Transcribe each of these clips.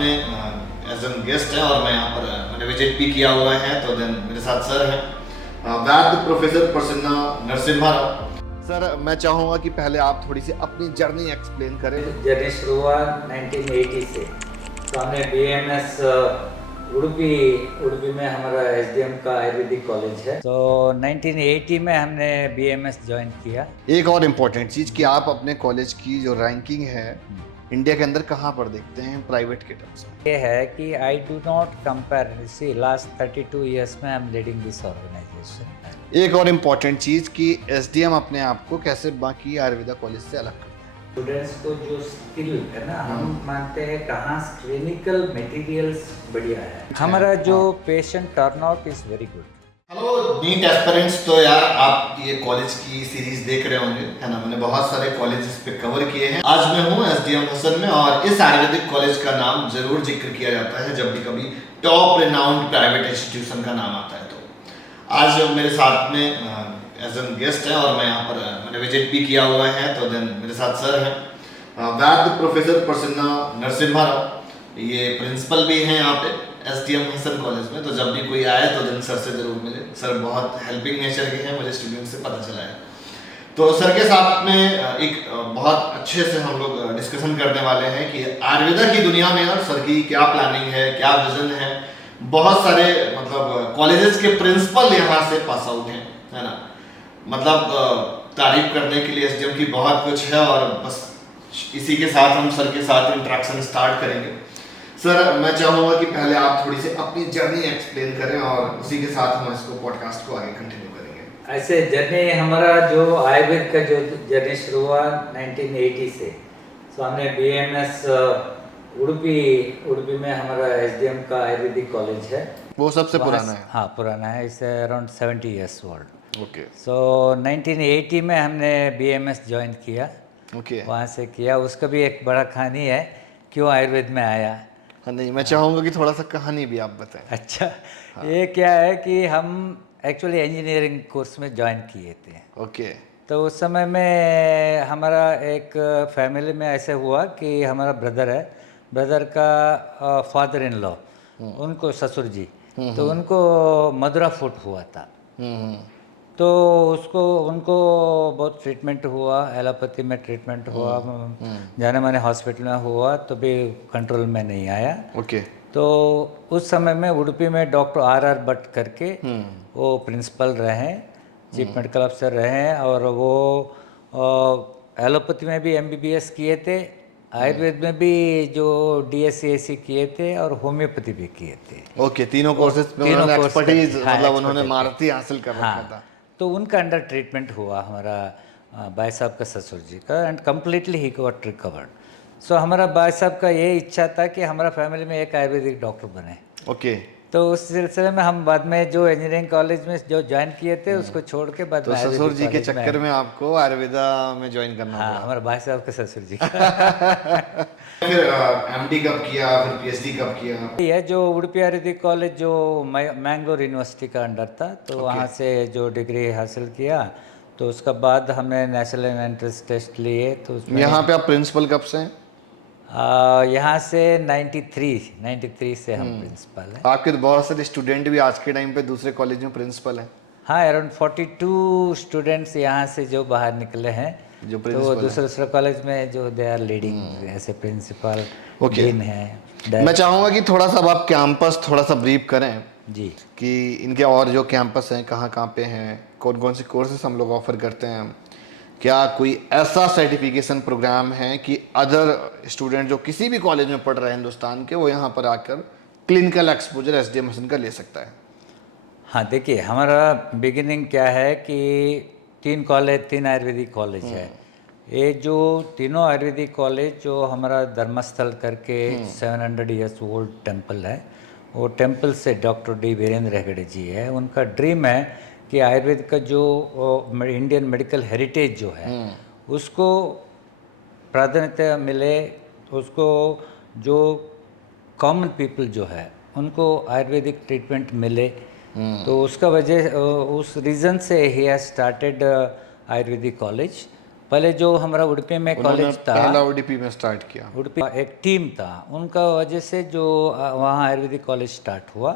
में as an guest हैं और मैं यहाँ पर मैंने विजिट भी किया हुआ है। तो देन मेरे साथ सर हैं वैद्य प्रोफेसर प्रसन्ना नरसिम्हा राव। सर मैं चाहूँगा कि पहले आप थोड़ी सी अपनी जर्नी एक्सप्लेन करें। जर्नी शुरुआत 1980 से। तो हमने BMS उड़ुपी में हमारा SDM का आयुर्वेदिक कॉलेज है। तो 1980 में हमने BMS ज्वाइन किया। एक और इम्पोर्टेंट चीज़ कि आप अपने कॉलेज की जो रैंकिंग है इंडिया के अंदर कहाँ पर देखते हैं प्राइवेट के टर्म्स में? ये है कि I do not compare, see last 32 years में I am leading this organization. एक और इम्पोर्टेंट चीज़ कि SDM अपने आप को कैसे बाकी आयुर्वेदा कॉलेज से अलग करता है। स्टूडेंट्स को जो स्किल है ना, हम मानते हैं कहाँ क्लिनिकल मटेरियल्स बढ़िया है। हमारा जो patient turnout is very good. Hello NEET aspirants, तो यार आप ये कॉलेज की सीरीज देख रहे होंगे है ना। मैंने बहुत सारे कॉलेजेस पे कवर किए हैं। आज मैं हूँ SDM हसन में और इस आयुर्वेदिक कॉलेज का नाम जरूर जिक्र किया जाता है जब भी कभी टॉप रिनाउंड प्राइवेट इंस्टीट्यूशन का नाम आता है। तो आज मेरे साथ में एज एन गेस्ट हैं और मैं यहाँ पर मैंने विजिट भी किया हुआ है। तो देन मेरे साथ सर हैं वैद्य प्रोफेसर प्रसन्ना नरसिम्हा राव। ये प्रिंसिपल भी हैं यहाँ पे SDM हसन कॉलेज में। तो जब भी कोई आए तो दिन सर से ज़रूर मिले। सर बहुत हेल्पिंग नेचर के हैं, मुझे स्टूडेंट से पता चला है। तो सर के साथ में एक बहुत अच्छे से हम लोग डिस्कशन करने वाले हैं कि आयुर्वेदा की दुनिया में और सर की क्या प्लानिंग है, क्या विजन है। बहुत सारे मतलब कॉलेजेस के प्रिंसिपल यहाँ से पास आउट हैं, है ना। मतलब तारीफ करने के लिए SDM की बहुत कुछ है और बस इसी के साथ हम सर के साथ इंटरेक्शन स्टार्ट करेंगे। सर मैं चाहूँगा कि पहले आप थोड़ी सी अपनी जर्नी एक्सप्लेन करें और उसी के साथ हम इसको पॉडकास्ट को आगे कंटिन्यू करेंगे। ऐसे जर्नी हमारा जो आयुर्वेद का जो जर्नी शुरुआत 1980 से। तो हमने BMS उड़ुपी में हमारा SDM का आयुर्वेदिक कॉलेज है। वो सबसे पुराना है? हाँ पुराना है, इसे अराउंड 70 ईयर्स ओल्ड। ओके। सो 1980 में हमने BMS ज्वाइन किया। ओके। वहाँ से किया। उसका भी एक बड़ा कहानी है क्यों आयुर्वेद में आया। हाँ नहीं, मैं चाहूँगा कि थोड़ा सा कहानी भी आप बताएं। अच्छा ये क्या है कि हम एक्चुअली इंजीनियरिंग कोर्स में ज्वाइन किए थे। ओके। तो उस समय में हमारा एक फैमिली में ऐसे हुआ कि हमारा ब्रदर का फादर इन लॉ, उनको ससुर जी, तो उनको मदुरा फुट हुआ था। तो उनको बहुत ट्रीटमेंट हुआ, एलोपैथी में ट्रीटमेंट हुआ, जाने माने हॉस्पिटल में हुआ, तो भी कंट्रोल में नहीं आया। ओके। तो उस समय में उडुपी में डॉक्टर RR भट्ट करके वो प्रिंसिपल रहे, चीफ मेडिकल ऑफिसर रहे और वो एलोपैथी में भी MBBS किए थे, आयुर्वेद में भी जो DSC किए थे और होम्योपैथी भी किए थे। ओके, तीनों कोर्सेज में उन्होंने एक्सपर्टीज मतलब उन्होंने महारती हासिल कर रखा था। तो उनका अंडर ट्रीटमेंट हुआ हमारा भाई साहब का ससुर जी का and completely he got recovered. So हमारा भाई साहब का ये इच्छा था कि हमारा फैमिली में एक आयुर्वेदिक डॉक्टर बने। ओके। तो उस सिलसिले में हम बाद में जो इंजीनियरिंग कॉलेज में जो ज्वाइन किए थे उसको छोड़ के बाद तो ससुर जी के चक्कर में आपको आयुर्वेदा में ज्वाइन करना हाँ पड़ा। हमारे भाई साहब के ससुर जी का। फिर MD कब किया, फिर PhD कब किया? ये जो उडुपी आयुर्वेदिक कॉलेज जो मैंगलोर यूनिवर्सिटी का अंडर था, तो वहाँ से जो डिग्री हासिल किया, तो उसका बाद हमने नेशनल एंट्रेंस टेस्ट लिए। तो उसमें यहाँ पे आप प्रिंसिपल कब से हैं? यहाँ से 93 से हम प्रिंसिपल हैं। आपके तो बहुत सारे स्टूडेंट भी आज के टाइम पे दूसरे कॉलेज में प्रिंसिपल हैं। हाँ अराउंड 42 स्टूडेंट्स यहाँ से जो बाहर निकले हैं, जो तो दूसरे कॉलेज में जो दे आर लीडिंग ऐसे प्रिंसिपल डीन हैं। मैं चाहूँगा कि थोड़ा सा आप कैंपस थोड़ा सा ब्रीफ करें जी कि इनके और जो कैंपस हैं कहाँ कहाँ पे हैं, कौन कौन से कोर्सेज हम लोग ऑफर करते हैं, क्या कोई ऐसा सर्टिफिकेशन प्रोग्राम है कि अदर स्टूडेंट जो किसी भी कॉलेज में पढ़ रहे हैं हिंदुस्तान के, वो यहाँ पर आकर क्लिनिकल एक्सपोजर SDM हसन का ले सकता है? हाँ देखिए, हमारा बिगिनिंग क्या है कि 3 आयुर्वेदिक कॉलेज है। ये जो तीनों आयुर्वेदिक कॉलेज जो हमारा धर्मस्थल करके 700 ईयर्स ओल्ड टेम्पल है, वो टेम्पल से डॉक्टर D वीरेंद्र हेगड़े जी है। उनका ड्रीम है कि आयुर्वेद का जो इंडियन मेडिकल हेरिटेज जो है उसको प्राधान्यता मिले, उसको जो कॉमन पीपल जो है उनको आयुर्वेदिक ट्रीटमेंट मिले। तो उसका वजह उस रीज़न से he has started Ayurvedic college. पहले जो हमारा उडुपी में उन्होंने कॉलेज था, पहला ओडीपी में स्टार्ट किया। उडुपी एक टीम था, उनका वजह से जो वहाँ आयुर्वेदिक कॉलेज स्टार्ट हुआ।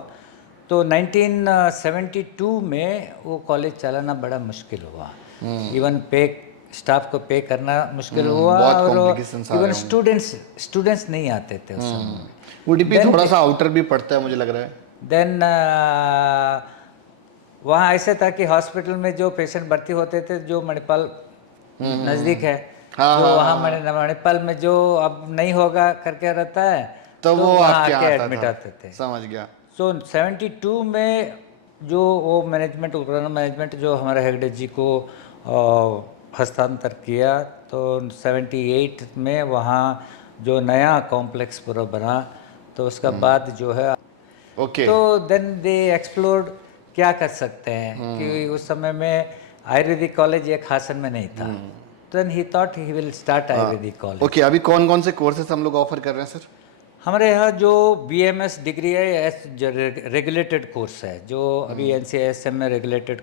तो 1972 में वो कॉलेज चलाना बड़ा मुश्किल हुआ। इवन स्टाफ को पे करना मुश्किल हुआ, बहुत और complications आ इवन रहे होंगे। स्टूडेंट्स नहीं आते थे उस समय। ओडीपी थोड़ा सा आउटर भी पड़ता है मुझे लग रहा है। देन वहाँ ऐसे था कि हॉस्पिटल में जो पेशेंट भर्ती होते थे, जो मणिपाल नज़दीक है, हाँ, तो हाँ, वहाँ मणिपाल में जो अब नहीं होगा करके रहता है, तो वो वहाँ आपके आके यहाँ आता एडमिट था। आते थे। समझ गया। सो 72 में जो वो मैनेजमेंट, पुराना मैनेजमेंट जो हमारे हेगड़े जी को हस्तांतर किया, तो 78 में वहाँ जो नया कॉम्प्लेक्स पूरा बना, तो उसका बाद जो है, ओके। तो देन दे एक्सप्लोर्ड क्या कर सकते हैं, कि उस समय में आयुर्वेदिक कॉलेज एक हासन में नहीं था। Then he thought he will start Ayurvedic college. Okay, अभी कौन कौन से कोर्सेस हम लोग ऑफर कर रहे हैं सर? हमारे यहाँ जो BMS डिग्री है, रेगुलेटेड कोर्स है, जो अभी NCISM में रेगुलेटेड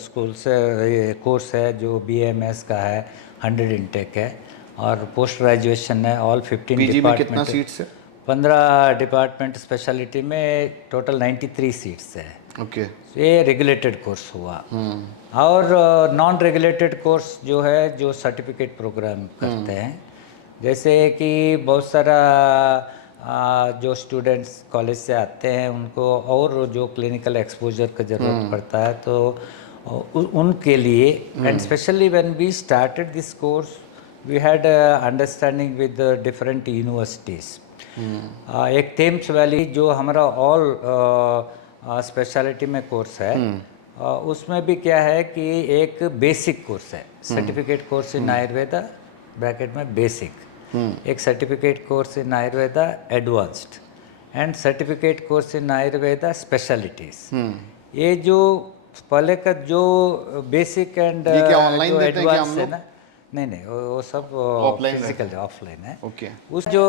स्कूल से ये कोर्स है, जो BMS का है, 100 इंटेक है, और पोस्ट ग्रेजुएशन है, ऑल 15 पीजी में कितना डिपार्टमेंट, सीट्स है? 15 डिपार्टमेंट स्पेशलिटी में टोटल 93 सीट्स है। ओके। ये रेगुलेटेड कोर्स हुआ। और नॉन रेगुलेटेड कोर्स जो है, जो सर्टिफिकेट प्रोग्राम करते हैं, जैसे कि बहुत सारा जो स्टूडेंट्स कॉलेज से आते हैं, उनको और जो क्लिनिकल एक्सपोजर का ज़रूरत पड़ता है, तो उनके लिए, and specially when we started this course, we had understanding with different universities. एक थेम्स वैली जो हमारा ऑल स्पेशलिटी में कोर्स है, उसमें भी क्या है कि एक बेसिक कोर्स है, certificate course in Ayurveda bracket में बेसिक, एक certificate course in Ayurveda advanced, and certificate course in Ayurveda specialities. ये जो पहले का जो बेसिक एंड ये क्या ऑनलाइन जो देते हैं क्या एडवांस हम है लोग? ना, नहीं वो सब Offline फिजिकल ऑफलाइन है। ओके। उस जो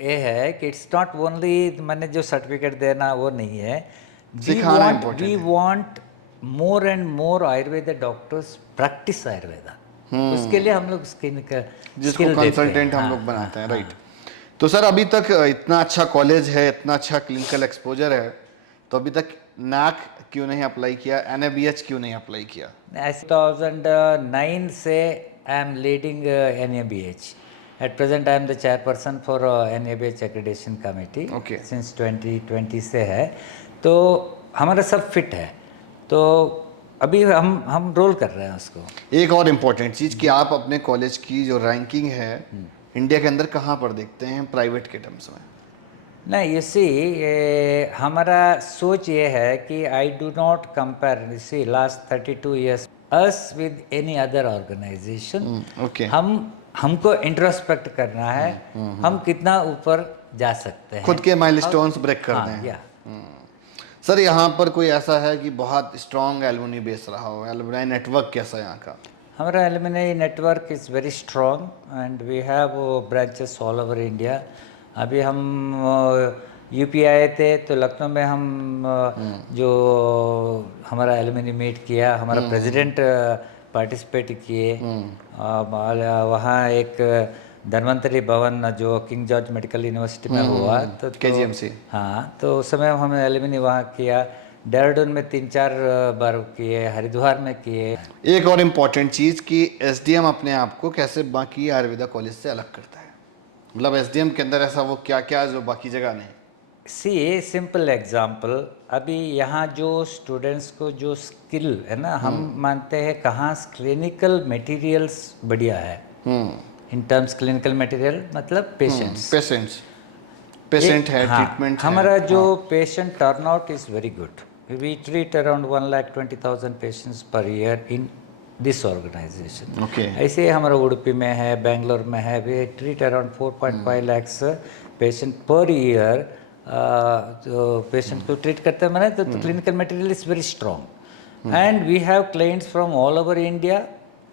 ये है कि इट्स नॉट ओनली मैंने जो सर्टिफिकेट देना वो नहीं है, सिखाना important वी है। Want more and more Ayurveda doctors practice Ayurveda, उसके लिए हम लोग जिसको कंसल्टेंट हम लोग बनाते हैं, राइट। तो सर अभी तक इतना अच्छा कॉलेज है, इतना अच्छा क्लिनिकल एक्सपोजर है, तो अभी तक NAC क्यों नहीं अप्लाई किया, NABH क्यों नहीं अप्लाई किया? 2009 से आई am leading NABH। At present I am the chairperson for NABH accreditation committee. Okay. Since 2020 से है, तो हमारा सब फिट है, तो अभी हम रोल कर रहे हैं उसको। एक और इम्पोर्टेंट चीज़ कि आप अपने कॉलेज की जो रैंकिंग है इंडिया के अंदर कहाँ पर देखते हैं प्राइवेट के टर्म्स में? नहीं, इसी हमारा सोच ये है कि आई डू नॉट कंपेयर, इसी last 32 years us with any other organisation. Okay. हमको इंट्रोस्पेक्ट करना है, हम कितना ऊपर जा सकते हैं, खुद के माइलस्टोन्स ब्रेक करने हाँ, हैं। सर यहाँ पर कोई ऐसा है कि बहुत स्ट्रॉन्ग एलुमनी बेस रहा हो, एलुमनी नेटवर्क कैसा है यहाँ का? हमारा alumni network is very strong and we have branches all over India. अभी हम यूपी आए थे, तो लखनऊ में हम जो हमारा एलुमनी मीट किया, हमारा प्रेसिडेंट पार्टिसिपेट किए, वहाँ एक धन्वंतरी भवन जो किंग जॉर्ज मेडिकल यूनिवर्सिटी में हुआ, तो KGMC। हाँ, तो उस समय हमने एलुमनी वहाँ किया, देहरादून में 3-4 बार किए, हरिद्वार में किए। एक और इम्पॉर्टेंट चीज़ कि SDM अपने आप को कैसे बाकी आयुर्वेदा कॉलेज से अलग करता है, मतलब SDM के अंदर ऐसा वो क्या क्या जो बाकी जगह नहीं? सी सिंपल एग्जांपल, अभी यहाँ जो स्टूडेंट्स को जो स्किल है ना, हम मानते हैं कहाँ क्लिनिकल मटेरियल्स बढ़िया है। इन टर्म्स क्लिनिकल मटेरियल मतलब पेशेंट है, ट्रीटमेंट है। हमारा जो patient turnout is very good. We treat around 1,20,000 patients per year in this organisation. Okay. ऐसे हमारा उडुपी में है, बेंगलोर में है, we treat around 4.5 lakhs patient per year. जो पेशेंट को ट्रीट करते हैं मैंने, तो clinical material is very strong, and we have clients from all over India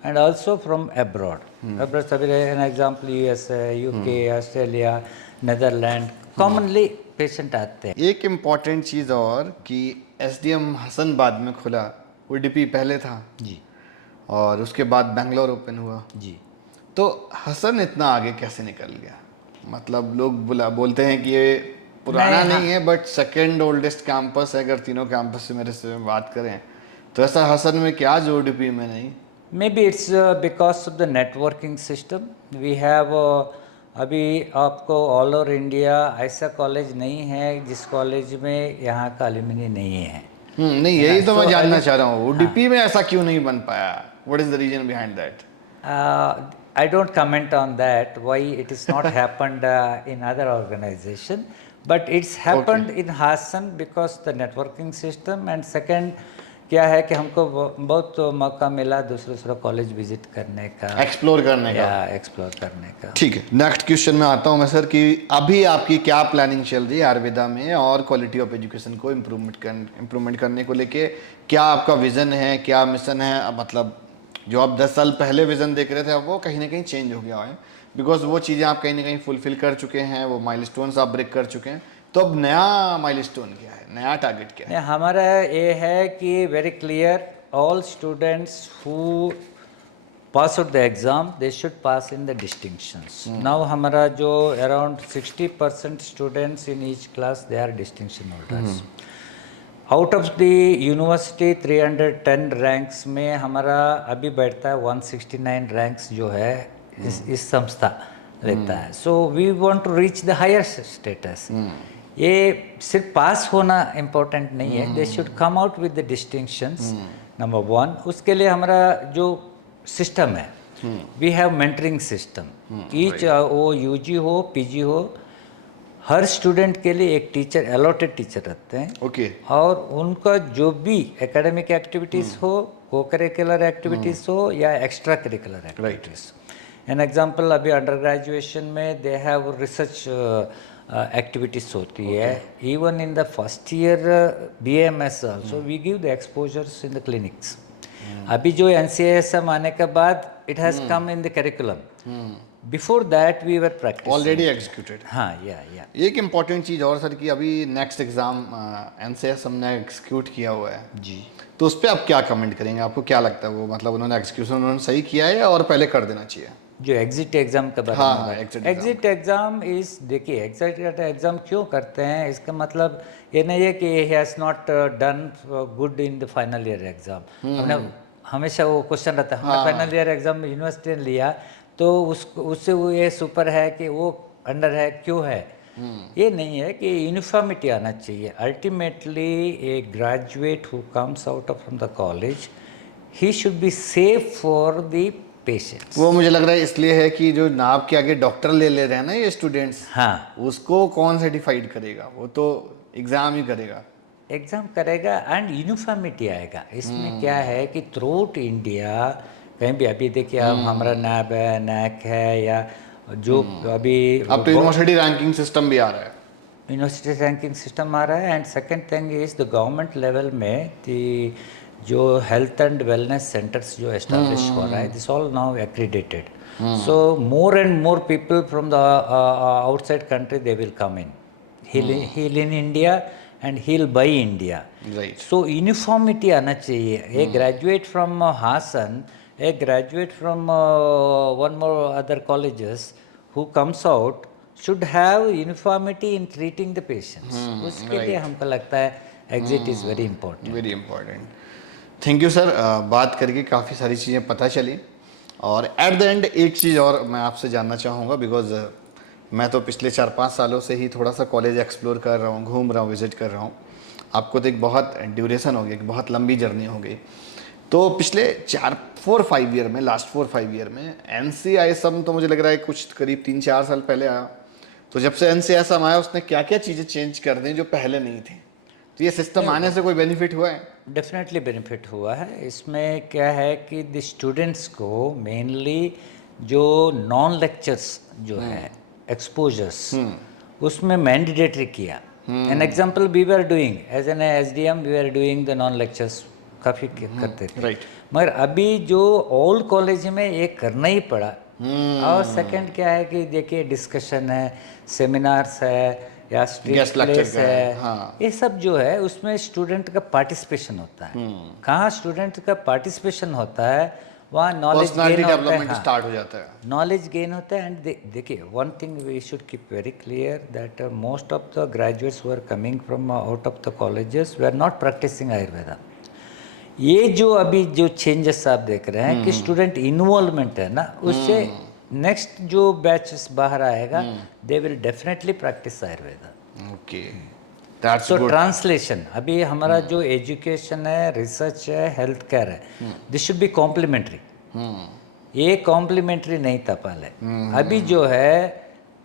and also from abroad. Abroad, an example, USA, UK, Australia, Netherlands, commonly patient आते हैं। एक important चीज़ और कि SDM हसन बाद में खुला, उडुपी पहले था जी, और उसके बाद बेंगलोर ओपन हुआ। जी। तो हसन इतना आगे कैसे निकल गया? मतलब लोग बोलते हैं कि ये पुराना नहीं है बट सेकंड ओल्डेस्ट कैंपस है, अगर तीनों कैंपस से मेरे से बात करें तो ऐसा हसन में क्या जो UDP में नहीं? Maybe it's because of the networking system. We have अभी आपको ऑल ओवर इंडिया ऐसा कॉलेज नहीं है जिस कॉलेज में यहाँ का अलुमिनी नहीं है। नहीं, यही तो मैं So, जानना चाह रहा हूँ, UDP में ऐसा क्यों नहीं बन पाया? What is the reason behind that? I don't comment on that, why it is not happened in other organization, but it's happened in Hassan because the networking system, and second क्या है कि हमको बहुत मौका मिला दूसरा कॉलेज विजिट करने का, एक्सप्लोर करने का, या एक्सप्लोर करने का। ठीक है, नेक्स्ट क्वेश्चन में आता हूँ मैं सर कि अभी आपकी क्या प्लानिंग चल रही है आयुर्वेदा में और क्वालिटी ऑफ एजुकेशन को इम्प्रूवमेंट करने को लेके? क्या आपका विजन है, क्या मिशन है? अब मतलब जो आप 10 साल पहले विजन देख रहे थे अब वो कहीं ना कहीं चेंज हो गया है, बिकॉज वो चीज़ें आप कहीं ना कहीं फुलफिल कर चुके हैं, वो माइलस्टोन्स आप ब्रेक कर चुके हैं, तो अब नया माइलस्टोन क्या है, नया टारगेट क्या है? हमारा ये है कि very clear, all students who pass out the exam they should pass in the distinctions. Now हमारा जो अराउंड 60% students in each class they are distinction holders. Out of the university 310 ranks में हमारा अभी बैठता है 169 रैंक्स जो है इस संस्था लेता है। So we want to reach the higher status. ये सिर्फ पास होना इम्पोर्टेंट नहीं है, they should come out with the distinctions, number 1। उसके लिए हमारा जो सिस्टम है, we have mentoring system. Each वो UG हो PG हो, हर स्टूडेंट के लिए एक टीचर, अलॉटेड टीचर रहते हैं। ओके। और उनका जो भी एकेडमिक एक्टिविटीज़ हो, को करिकुलर एक्टिविटीज़ हो या extra curricular activities. An example, अभी अंडर ग्रेजुएशन में दे हैव रिसर्च एक्टिविटीज़ होती है। Even in the first year BAMS also we give the exposures in the clinics. अभी जो NCASM आने के बाद it has come in the curriculum, before that we were practice already executed. हाँ, या एक इम्पॉर्टेंट चीज़ और सर कि अभी नेक्स्ट एग्जाम NCAS हमने एग्जीक्यूट किया हुआ है जी। तो उस पर आप क्या कमेंट करेंगे? आपको क्या लगता है वो मतलब उन्होंने एग्जीक्यूशन उन्होंने सही किया है और पहले कर देना चाहिए? जो एग्जिट एग्ज़ाम का बारे हाँ, में, exit एग्ज़ाम इस देखिए, एग्जिट एग्ज़ाम क्यों करते हैं, इसका मतलब ये नहीं है कि he has not done good in the final year exam. हमने हमेशा वो क्वेश्चन रहता है, हमने फाइनल ईयर एग्ज़ाम यूनिवर्सिटी ने लिया तो उससे वो ये सुपर है कि वो अंडर है, क्यों है? ये नहीं है कि यूनिफॉर्मिटी आना चाहिए। Ultimately A graduate who comes out from the college, he should be safe for the patients. वो मुझे लग रहा है इसलिए है कि जो नाम के आगे डॉक्टर ले रहे हैं ना ये स्टूडेंट्स, हाँ, उसको कौन सर्टिफाइड करेगा? वो तो एग्जाम ही करेगा, एग्ज़ाम करेगा एंड यूनिफॉर्मिटी आएगा। इसमें क्या है कि थ्रूआउट इंडिया कहीं भी, अभी देखिए अब हमारा NAB है, NAC है, या जो अभी अब तो यूनिवर्सिटी रैंकिंग सिस्टम भी आ रहा है, यूनिवर्सिटी रैंकिंग सिस्टम आ रहा है। And second thing is the government level में जो हेल्थ एंड वेलनेस सेंटर्स जो एस्टेब्लिश हो रहा है, this all now accredited. So more and more people from the outside country they will come in, heal in India and heal by India. Right. So uniformity आना चाहिए। A graduate from Hassan, a graduate from one more other colleges who comes out should have uniformity in treating the patients. उसके लिए हमको लगता है exit is very important. Very important. Thank you sir, बात करके काफ़ी सारी चीज़ें पता चली। और एट द एंड एक चीज़ और मैं आपसे जानना चाहूँगा, बिकॉज मैं तो पिछले 4-5 सालों से ही थोड़ा सा कॉलेज एक्सप्लोर कर रहा हूँ, घूम रहा हूँ, विजिट कर रहा हूँ। आपको तो एक बहुत ड्यूरेशन हो गई, एक बहुत लंबी जर्नी हो गई। तो पिछले 4-5 ईयर में, लास्ट 4-5 ईयर में NCISM तो मुझे लग रहा है कुछ करीब 3-4 साल पहले आया। तो जब से NCISM आया उसने क्या क्या चीज़ें चेंज कर दी जो पहले नहीं थी? तो ये सिस्टम आने से कोई बेनिफिट हुआ है? डेफिनेटली बेनिफिट हुआ है। इसमें क्या है कि द स्टूडेंट्स को मेनली जो नॉन लेक्चर्स जो है एक्सपोजर्स, उसमें मैंडेटरी किया। An example, we were doing as an SDM, we are doing the non lectures काफ़ी करते थे, राइट। मगर अभी जो ओल्ड कॉलेज में ये करना ही पड़ा। और सेकंड क्या है कि देखिए डिस्कशन है, सेमिनार्स है, या स्ट्रीट प्लेस है, हाँ। ये सब जो है उसमें स्टूडेंट का पार्टिसिपेशन होता है। कहाँ स्टूडेंट का पार्टिसिपेशन होता है वहाँ नॉलेज पर्सनालिटी गेन होता है। डेवलपमेंट हाँ, स्टार्ट हो जाता है। नॉलेज गेन होता है। एंड देखिए, one thing we should keep very clear that most of the graduates who are coming from out of the colleges they are not practising Ayurveda. ये जो अभी जो चेंजेस आप देख रहे हैं कि स्टूडेंट इन्वॉल्वमेंट है ना, उससे नेक्स्ट जो बैचेस बाहर आएगा they will definitely practice Ayurveda. Okay, that's so good. Translation, अभी हमारा जो एजुकेशन है, रिसर्च है, हेल्थ केयर है, दिस शुड बी कॉम्प्लीमेंट्री। ये कॉम्प्लीमेंट्री नहीं था पहले। अभी जो है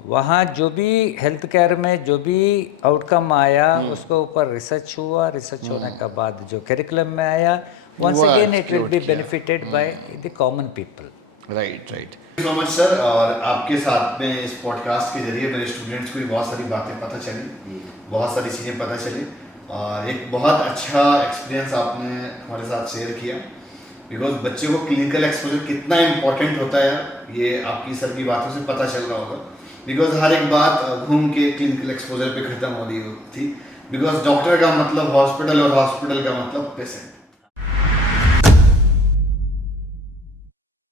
वहाँ जो भी हेल्थ केयर में जो भी आउटकम आया उसके ऊपर रिसर्च हुआ, रिसर्च होने के बाद जो करिकुलम में आया, वंस वो again it will explode be किया। Benefited by the common people. Right right. So much sir. और आपके साथ में इस पॉडकास्ट के जरिए मेरे स्टूडेंट्स को भी बहुत सारी बातें पता चली, बहुत सारी चीज़ें पता चली, और एक बहुत अच्छा एक्सपीरियंस आपने हमारे साथ शेयर किया। बिकॉज बच्चे को क्लिनिकल एक्सपोजर कितना इंपॉर्टेंट होता है ये आपकी सर की बातों से पता चल रहा होगा। बिकॉज हर एक बात घूम के क्लिनिकल एक्सपोजर पे खत्म हो रही थी। बिकॉज डॉक्टर का मतलब हॉस्पिटल और हॉस्पिटल का मतलब पेशेंट।